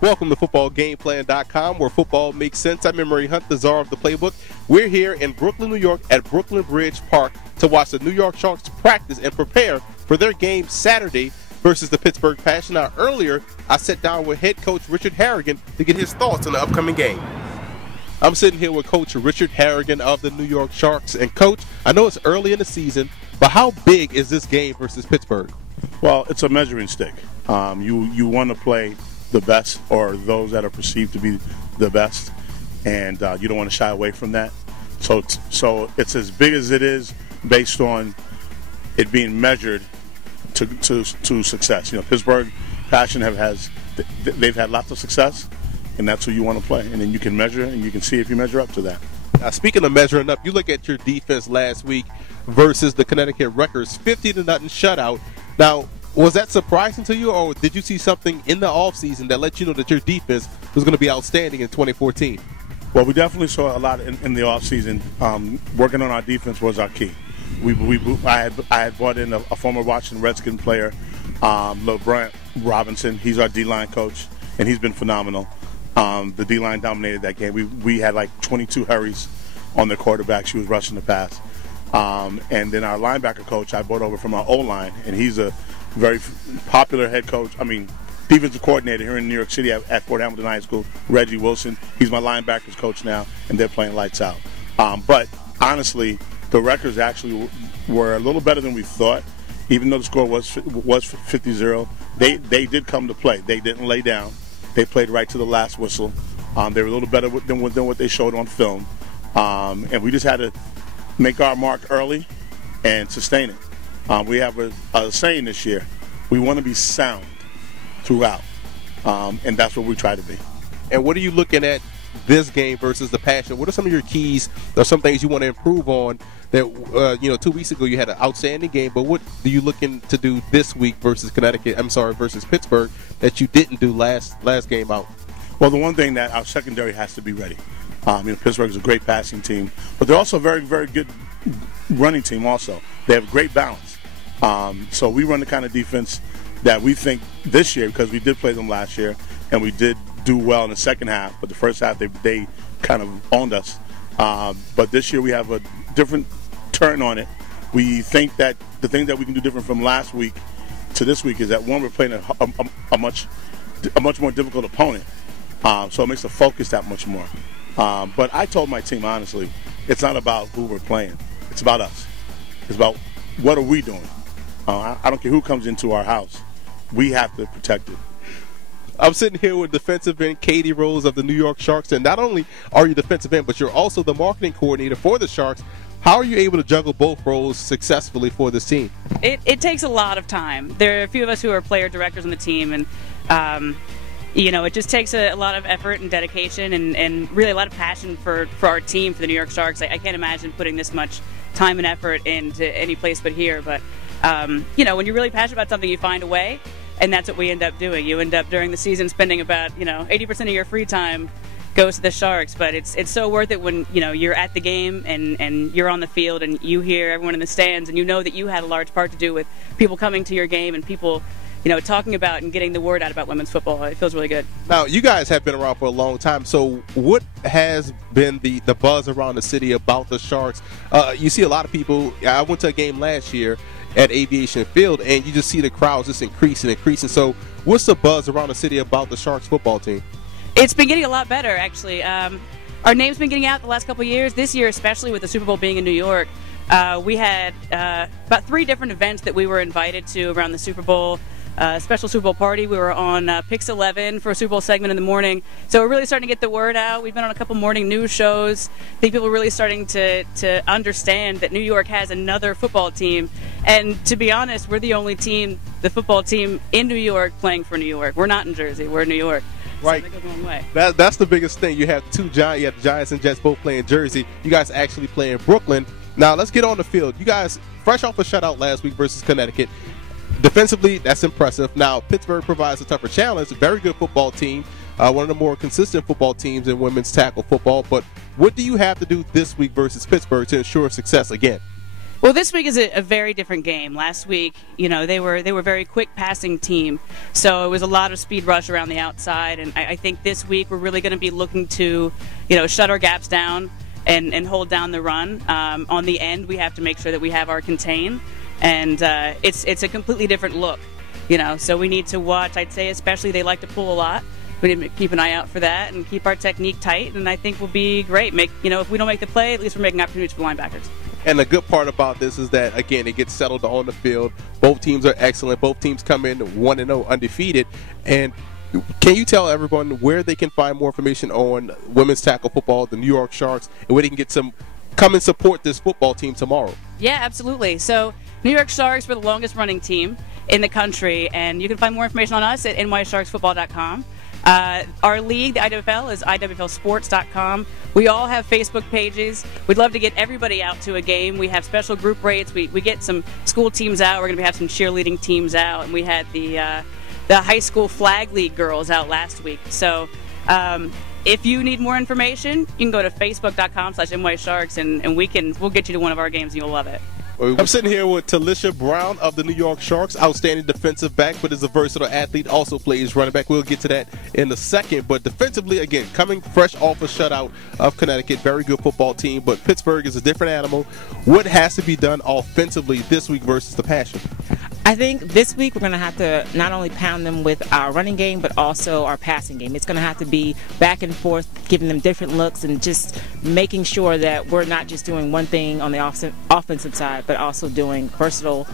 Welcome to footballgameplan.com, where football makes sense. I'm Emery Hunt, the czar of the playbook. We're here in Brooklyn, New York at Brooklyn Bridge Park to watch the New York Sharks practice and prepare for their game Saturday versus the Pittsburgh Passion. Now, earlier, I sat down with head coach Richard Harrigan to get his thoughts on the upcoming game. I'm sitting here with Coach Richard Harrigan of the New York Sharks. And, Coach, I know it's early in the season, but how big is this game versus Pittsburgh? Well, it's a measuring stick. You want to play the best, or those that are perceived to be the best, and you don't want to shy away from that. So it's as big as it is based on it being measured to success. You know, Pittsburgh Passion they've had lots of success, and that's who you want to play. And then you can measure, and you can see if you measure up to that. Now, speaking of measuring up, you look at your defense last week versus the Connecticut Wreckers, 50-0 shutout. Now, was that surprising to you, or did you see something in the offseason that let you know that your defense was going to be outstanding in 2014? Well, we definitely saw a lot in the offseason. Working on our defense was our key. I had brought in a former Washington Redskin player, LeBrant Robinson. He's our D-line coach, and he's been phenomenal. The D-line dominated that game. We had like 22 hurries on the quarterback. She was rushing the pass. And then our linebacker coach I brought over from our O-line, and he's a very popular head coach, defensive coordinator here in New York City at Fort Hamilton High School, Reggie Wilson. He's my linebackers coach now, and they're playing lights out. But honestly, the Wreckers actually were a little better than we thought. Even though the score was 50-0, they did come to play. They didn't lay down. They played right to the last whistle. They were a little better than what they showed on film. And we just had to make our mark early and sustain it. We have a saying this year: we want to be sound throughout, and that's what we try to be. And what are you looking at this game versus the Passion? What are some of your keys or some things you want to improve on that 2 weeks ago you had an outstanding game, but what are you looking to do this week versus versus Pittsburgh that you didn't do last game out? Well, the one thing that our secondary has to be ready. Pittsburgh is a great passing team, but they're also a very, very good running team also. They have great balance. So we run the kind of defense that we think this year, because we did play them last year, and we did do well in the second half, but the first half they kind of owned us. But this year we have a different turn on it. We think that the thing that we can do different from last week to this week is that, one, we're playing a much more difficult opponent, so it makes the focus that much more. But I told my team, honestly, it's not about who we're playing. It's about us. It's about what are we doing. I don't care who comes into our house. We have to protect it. I'm sitting here with defensive end Katie Rose of the New York Sharks, and not only are you defensive end, but you're also the marketing coordinator for the Sharks. How are you able to juggle both roles successfully for this team? It takes a lot of time. There are a few of us who are player directors on the team, and it just takes a lot of effort and dedication and really a lot of passion for our team, for the New York Sharks. I can't imagine putting this much time and effort into any place but here. But, when you're really passionate about something, you find a way, and that's what we end up doing. You end up during the season spending about, 80% of your free time goes to the Sharks, but it's so worth it when, you're at the game and you're on the field and you hear everyone in the stands and you know that you had a large part to do with people coming to your game and people talking about and getting the word out about women's football. It feels really good. Now, you guys have been around for a long time, so what has been the buzz around the city about the Sharks? You see a lot of people. I went to a game last year at Aviation Field, and you just see the crowds just increasing. So what's the buzz around the city about the Sharks football team? It's been getting a lot better, actually. Our name's been getting out the last couple of years. This year, especially with the Super Bowl being in New York, we had about 3 different events that we were invited to around the Super Bowl. Special Super Bowl party. We were on Pix 11 for a Super Bowl segment in the morning. So we're really starting to get the word out. We've been on a couple morning news shows. I think people are really starting to understand that New York has another football team. And to be honest, we're the only team, the football team in New York, playing for New York. We're not in Jersey. We're in New York. Right. So that goes a long way. That's the biggest thing. You have two giants. You have the Giants and Jets both playing Jersey. You guys actually play in Brooklyn. Now let's get on the field. You guys, fresh off a shutout last week versus Connecticut. Defensively, that's impressive. Now, Pittsburgh provides a tougher challenge. A very good football team. One of the more consistent football teams in women's tackle football. But What do you have to do this week versus Pittsburgh to ensure success again? Well, this week is a very different game. Last week, they were a very quick passing team, so it was a lot of speed rush around the outside. And I think this week we're really going to be looking to, shut our gaps down and hold down the run. On the end, we have to make sure that we have our contain, and it's a completely different look. So we need to watch. I'd say especially they like to pull a lot. We need to keep an eye out for that and keep our technique tight, and I think we'll be great. If we don't make the play, at least we're making opportunities for linebackers. And the good part about this is that, again, it gets settled on the field. Both teams are excellent. Both teams come in 1-0 undefeated. And can you tell everyone where they can find more information on women's tackle football, the New York Sharks, and where they can come and support this football team tomorrow? Yeah, absolutely. So New York Sharks, we're the longest running team in the country, and you can find more information on us at nysharksfootball.com. Our league, the IWFL, is iwflsports.com. We all have Facebook pages. We'd love to get everybody out to a game. We have special group rates. We get some school teams out. We're going to have some cheerleading teams out, and we had the high school flag league girls out last week. So if you need more information, you can go to facebook.com/nysharks, and we'll get you to one of our games, and you'll love it. I'm sitting here with Alysha Brown of the New York Sharks, outstanding defensive back, but is a versatile athlete, also plays running back. We'll get to that in a second. But defensively, again, coming fresh off a shutout of Connecticut, very good football team, but Pittsburgh is a different animal. What has to be done offensively this week versus the Passion? I think this week we're going to have to not only pound them with our running game, but also our passing game. It's going to have to be back and forth, giving them different looks, and just making sure that we're not just doing one thing on the offensive side, but also doing versatile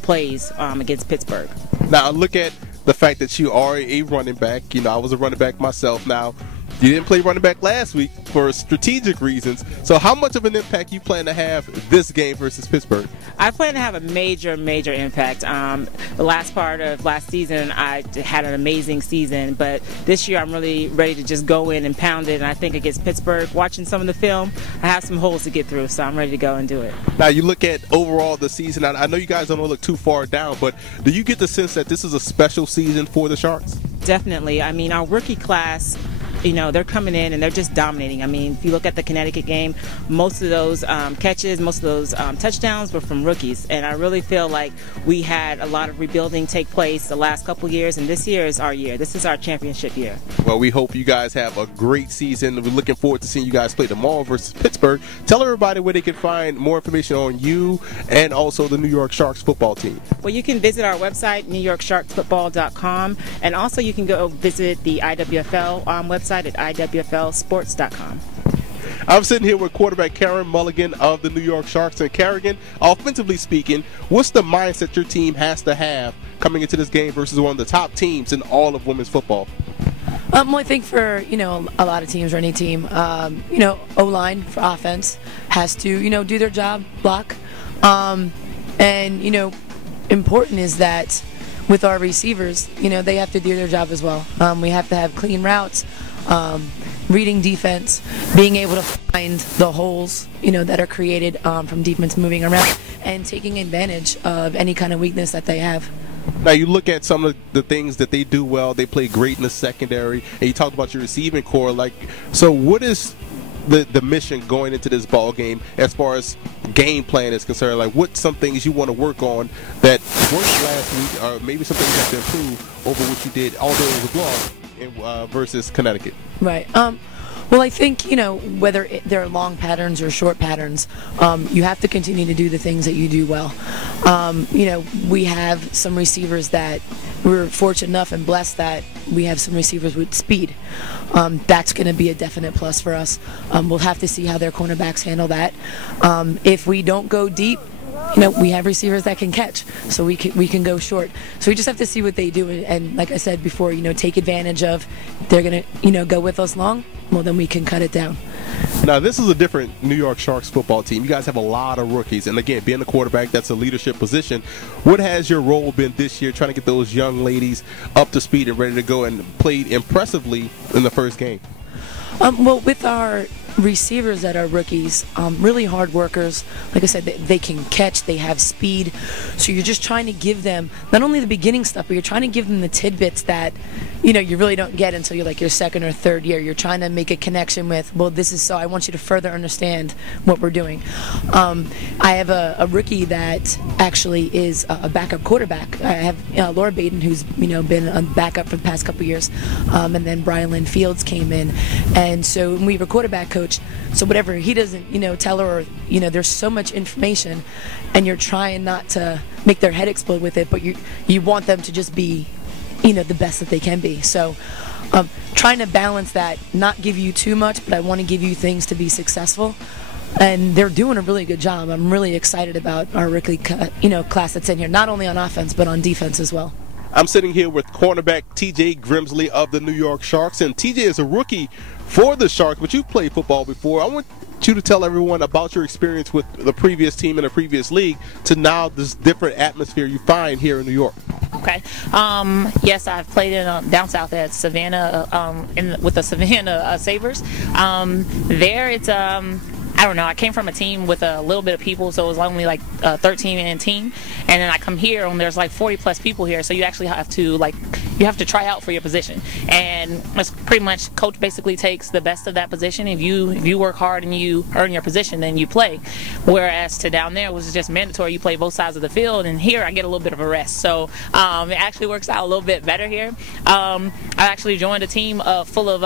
plays against Pittsburgh. Now, look at the fact that you are a running back. I was a running back myself. Now, you didn't play running back last week for strategic reasons. So how much of an impact you plan to have this game versus Pittsburgh? I plan to have a major impact. The last part of last season, I had an amazing season, but this year I'm really ready to just go in and pound it. And I think against Pittsburgh, watching some of the film, I have some holes to get through, so I'm ready to go and do it. Now, you look at overall the season. I know you guys don't want to look too far down, but do you get the sense that this is a special season for the Sharks? Definitely. I mean, our rookie class, they're coming in and they're just dominating. I mean, if you look at the Connecticut game, most of those catches, most of those touchdowns were from rookies. And I really feel like we had a lot of rebuilding take place the last couple years, and this year is our year. This is our championship year. Well, we hope you guys have a great season. We're looking forward to seeing you guys play tomorrow versus Pittsburgh. Tell everybody where they can find more information on you and also the New York Sharks football team. Well, you can visit our website, newyorksharksfootball.com, and also you can go visit the IWFL website at iwflsports.com. I'm sitting here with quarterback Karen Mulligan of the New York Sharks. And Harrigan, offensively speaking, what's the mindset your team has to have coming into this game versus one of the top teams in all of women's football? Well, I think for a lot of teams or any team, O-line for offense has to do their job, block, and important is that with our receivers, they have to do their job as well. We have to have clean routes, reading defense, being able to find the holes, that are created from defense moving around, and taking advantage of any kind of weakness that they have. Now, you look at some of the things that they do well. They play great in the secondary, and you talk about your receiving core. So what is the mission going into this ball game as far as game plan is concerned? What's some things you want to work on that worked last week, or maybe some things you have to improve over what you did, although it was a blowout versus Connecticut? Right. Well, I think, whether they're long patterns or short patterns, you have to continue to do the things that you do well. We have some receivers that we're fortunate enough and blessed that we have some receivers with speed. That's going to be a definite plus for us. We'll have to see how their cornerbacks handle that. If we don't go deep, we have receivers that can catch, so we can go short. So we just have to see what they do, and like I said before, take advantage of. They're gonna, go with us long. Well, then we can cut it down. Now, this is a different New York Sharks football team. You guys have a lot of rookies, and again, being a quarterback, that's a leadership position. What has your role been this year, trying to get those young ladies up to speed and ready to go, and played impressively in the first game? Well, with our receivers that are rookies, really hard workers. Like I said, they can catch, they have speed. So you're just trying to give them not only the beginning stuff, but you're trying to give them the tidbits that, you know, you really don't get until you're like your second or third year. You're trying to make a connection with, well, this is so I want you to further understand what we're doing. I have a rookie that actually is a backup quarterback. I have Laura Baden, who's, you know, been a backup for the past couple years, and then Brian Lynn Fields came in, and so we have a quarterback coach. So whatever he doesn't, you know, tell her, or, you know, there's so much information, and you're trying not to make their head explode with it, but you want them to just be, you know, the best that they can be. So trying to balance that, not give you too much, but I want to give you things to be successful. And they're doing a really good job. I'm really excited about our rookie, class that's in here, not only on offense but on defense as well. I'm sitting here with cornerback TJ Grimsley of the New York Sharks, and TJ is a rookie for the Sharks, but you've played football before. I want you to tell everyone about your experience with the previous team in the previous league to now this different atmosphere you find here in New York. Okay. Yes, I've played in down south at Savannah with the Savannah Sabres. There it's I don't know, I came from a team with a little bit of people, so it was only like a 13-man team, and then I come here and there's like 40 plus people here, so you actually have to try out for your position, and it's pretty much coach basically takes the best of that position. If you work hard and you earn your position, then you play. Whereas to down there it was just mandatory, you play both sides of the field, and here I get a little bit of a rest, so it actually works out a little bit better here. I actually joined a team full of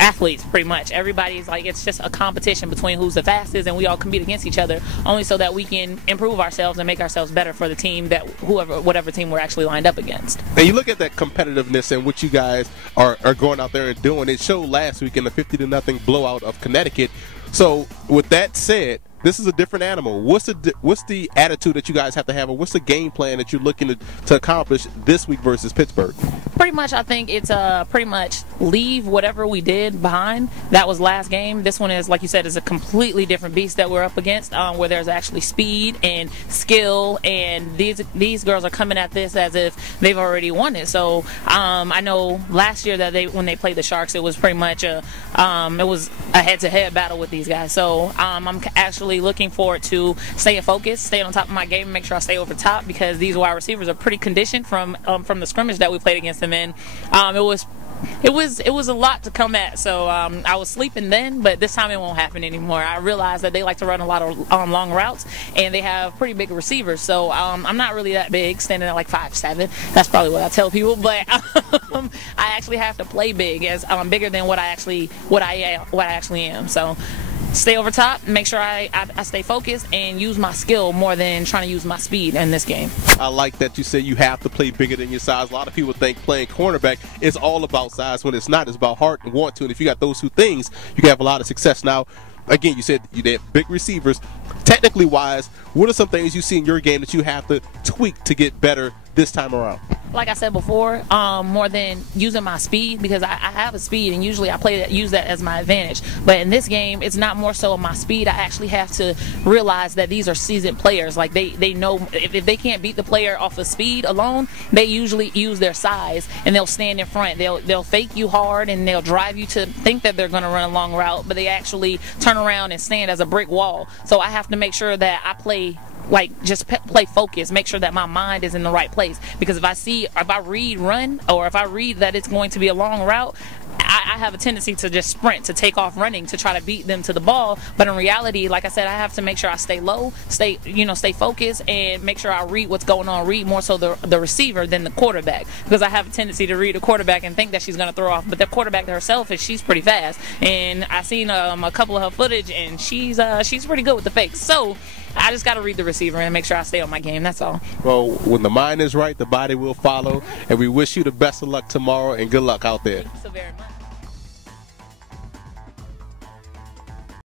athletes, pretty much. Everybody's like, it's just a competition between who's the fastest, and we all compete against each other only so that we can improve ourselves and make ourselves better for the team that whatever team we're actually lined up against. And you look at that competitiveness and what you guys are going out there and doing. It showed last week in the 50-0 blowout of Connecticut. So with that said, this is a different animal. What's the attitude that you guys have to have, or what's the game plan that you're looking to accomplish this week versus Pittsburgh? Pretty much, I think it's pretty much leave whatever we did behind. That was last game. This one is, like you said, is a completely different beast that we're up against, where there's actually speed and skill, and these girls are coming at this as if they've already won it. So I know last year that when they played the Sharks, it was pretty much it was a head-to-head battle with these guys. So I'm actually looking forward to staying focused, staying on top of my game, and make sure I stay over top, because these wide receivers are pretty conditioned from the scrimmage that we played against them in. It was a lot to come at, so I was sleeping then, but this time it won't happen anymore. I realized that they like to run a lot of long routes, and they have pretty big receivers, so I'm not really that big, standing at like 5'7". That's probably what I tell people, but I actually have to play big, as bigger than what I actually am. So stay over top, make sure I stay focused and use my skill more than trying to use my speed in this game. I like that you say you have to play bigger than your size. A lot of people think playing cornerback is all about size, when it's not. It's about heart and want to, and if you got those two things, you can have a lot of success. Now, again, you said you have big receivers. Technically wise, what are some things you see in your game that you have to tweak to get better this time around? Like I said before, more than using my speed, because I have a speed, and usually I use that as my advantage. But in this game, it's not more so my speed. I actually have to realize that these are seasoned players. Like they know if they can't beat the player off of speed alone, they usually use their size, and they'll stand in front. They'll fake you hard, and they'll drive you to think that they're going to run a long route, but they actually turn around and stand as a brick wall. So I have to make sure that I play focused, make sure that my mind is in the right place, because if I read run, or if I read that it's going to be a long route, I have a tendency to just sprint, to take off running, to try to beat them to the ball. But in reality, like I said, I have to make sure I stay low, stay focused, and make sure I read what's going on, read more so the receiver than the quarterback, because I have a tendency to read the quarterback and think that she's going to throw off, but the quarterback herself, she's pretty fast, and I've seen a couple of her footage, and she's pretty good with the fakes. So I just got to read the receiver and make sure I stay on my game. That's all. Well, when the mind is right, the body will follow, and we wish you the best of luck tomorrow, and good luck out there. Thank you so very much.